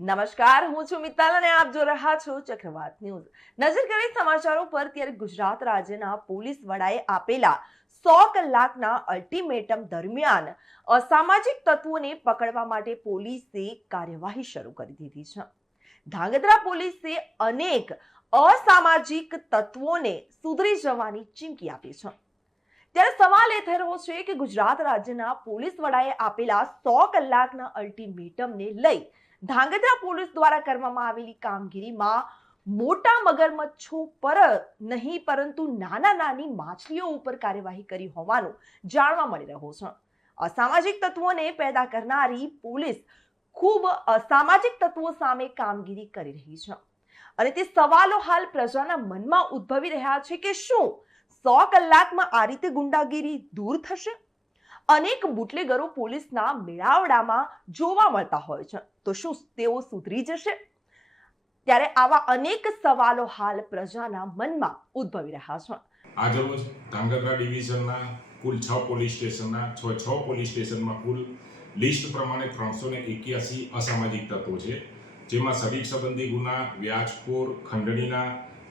નમસ્કાર, હું છું મિત્તલ અને આપ જો રહ્યા છો ચક્રવાત ન્યૂઝ. નજર કરીએ સમાચારો પર. ત્યારે ગુજરાત રાજ્યના પોલીસ વડાએ આપેલા 100 કલાકના અલ્ટિમેટમ દરમિયાન અસામાજિક તત્વોને પકડવા માટે પોલીસે કાર્યવાહી શરૂ કરી દીધી છે. ધાંગધ્રા પોલીસે અનેક અસામાજિક તત્વોને સુધરી જવાની ચીમકી આપી છે. ત્યારે સવાલ એ થઈ રહ્યો છે કે ગુજરાત રાજ્યના પોલીસ વડાએ આપેલા 100 કલાકના અલ્ટિમેટમને લઈ ધાંગધ્રા પોલીસ દ્વારા કરવામાં આવેલી કામગીરીમાં મોટા મગરમચ્છો પર નહીં પરંતુ નાની માછલીઓ ઉપર કાર્યવાહી કરી હોવાનું જાણવા મળી રહ્યું છે. અસામાજિક તત્વોને પેદા કરનારી પોલીસ ખૂબ અસામાજિક તત્વો સામે કામગીરી કરી રહી છે અને તે સવાલો હાલ પ્રજાના મનમાં ઉદ્ભવી રહ્યા છે કે શું 100 કલાકમાં આ રીતે ગુંડાગીરી દૂર થશે? અનેક બુટલેગરો પોલીસના મેળાવડામાં જોવા મળતા હોય છે, તો શું તેઓ સુધરી જશે? ત્યારે આવા અનેક સવાલો હાલ પ્રજાના મનમાં ઉદ્ભવી રહ્યા છે. આજરોજ ધાંગધ્રા ડિવિઝનના કુલ 6 પોલીસ સ્ટેશનના 6 પોલીસ સ્ટેશનમાં કુલ લિસ્ટ પ્રમાણે 381 અસામાજિક તત્વો છે, જેમાં શરીર સંબંધી ગુના, વ્યાજખોર, ખંડણીના,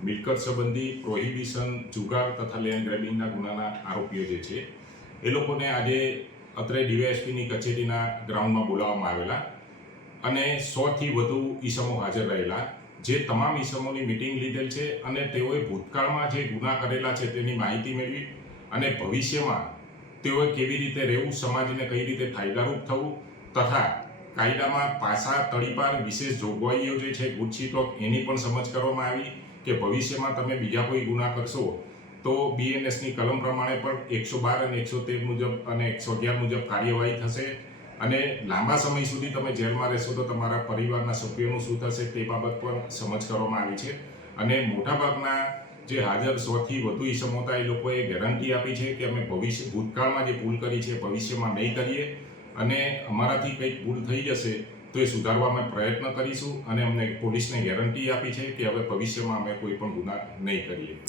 મિલકત સંબંધી, પ્રોહિબિશન, જુગાર તથા લેન્ડ ગ્રેબિંગના ગુનાના આરોપીઓ જે છે એ લોકોને આજે અત્રે ડીવાયએસપીની કચેરીના ગ્રાઉન્ડમાં બોલાવવામાં આવેલા અને 100થી વધુ ઈસમો હાજર રહેલા, જે તમામ ઈસમોની મિટિંગ લીધેલ છે અને તેઓએ ભૂતકાળમાં જે ગુના કરેલા છે તેની માહિતી મેળવી અને ભવિષ્યમાં તેઓએ કેવી રીતે રહેવું, સમાજને કઈ રીતે ફાયદારૂપ થવું તથા કાયદામાં પાસા તડીપાર વિશેષ જોગવાઈઓ જે છે ગુજસીટોક એની પણ સમજ કરવામાં આવી કે ભવિષ્યમાં તમે બીજા કોઈ ગુના કરશો તો બીએનએસની કલમ પ્રમાણે પણ 112 અને 113 મુજબ અને 111 મુજબ કાર્યવાહી થશે અને લાંબા સમય સુધી તમે જેલમાં રહેશો તો તમારા પરિવારના સભ્યોનું શું થશે તે બાબત પર સમજ કરવામાં આવી છે. અને મોટાભાગના જે હાજર 100થી વધુ ઈસમો હતા એ લોકોએ ગેરંટી આપી છે કે અમે ભૂતકાળમાં જે ભૂલ કરી છે ભવિષ્યમાં નહીં કરીએ અને અમારાથી કંઈક ભૂલ થઈ જશે તો એ સુધારવા અમે પ્રયત્ન કરીશું અને અમને પોલીસને ગેરંટી આપી છે કે હવે ભવિષ્યમાં અમે કોઈ પણ ગુના નહીં કરીએ.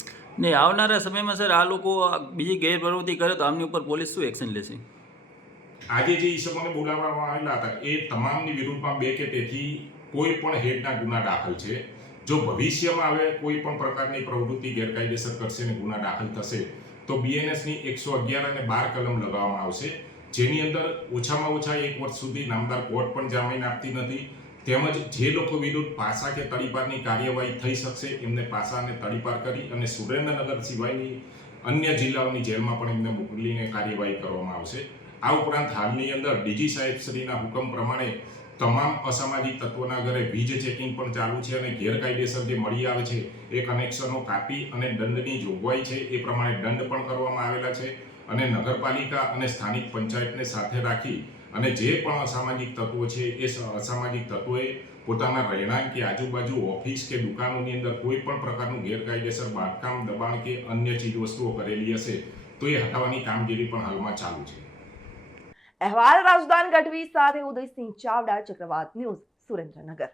નહીં, આવનારા સમયમાં સર આ લોકો બીજી ગેરપ્રવૃત્તિ કરે તો આમની ઉપર પોલીસ શું એક્શન લેશે? આજે જે ઈસમોને બોલાવવામાં આવેલા હતા એ તમામની વિરુદ્ધમાં 2 કે તેથી કોઈ પણ હેડના ગુના દાખલ છે. જો ભવિષ્યમાં હવે કોઈ પણ પ્રકારની પ્રવૃત્તિ ગેરકાયદેસર કરશે અને ગુના દાખલ થશે તો બીએનએસની 111 અને 12 કલમ લગાવવામાં આવશે, જેની અંદર ઓછામાં ઓછા 1 વર્ષ સુધી નામદાર કોર્ટ પણ જામીન આપતી નથી. તેમજ જે લોકો વિરુદ્ધ પાસા કે તડીપારની કાર્યવાહી થઈ શકશે એમને પાસા અને તડીપાર કરી અને સુરેન્દ્રનગર સિવાયની અન્ય જિલ્લાઓની જેલમાં પણ એમને મોકલીને કાર્યવાહી કરવામાં આવશે. આ ઉપરાંત હાલની અંદર ડીજી સાહેબશ્રીના હુકમ પ્રમાણે તમામ અસામાજિક તત્વોના ઘરે વીજ ચેકિંગ પણ ચાલુ છે અને ગેરકાયદેસર જે મળી આવે છે એ કનેક્શનો કાપી અને દંડની જોગવાઈ છે એ પ્રમાણે દંડ પણ કરવામાં આવેલા છે અને નગરપાલિકા અને સ્થાનિક પંચાયતને સાથે રાખી અને જે પણ અસામાજિક તત્વો છે એ અસામાજિક તત્વોએ પોતાના રહેણાંક કે આજુબાજુ ઓફિસ કે દુકાનોની અંદર કોઈ પણ પ્રકારનું ગેરકાયદેસર બાંધકામ, દબાણ કે અન્ય ચીજવસ્તુઓ કરેલી હશે તો એ હટાવવાની કામગીરી પણ હાલમાં ચાલુ છે. અહેવાલ રાજદાન ગઢવી સાથે ઉદયસિંહ ચાવડા, ચક્રવાત ન્યૂઝ, સુરેન્દ્રનગર.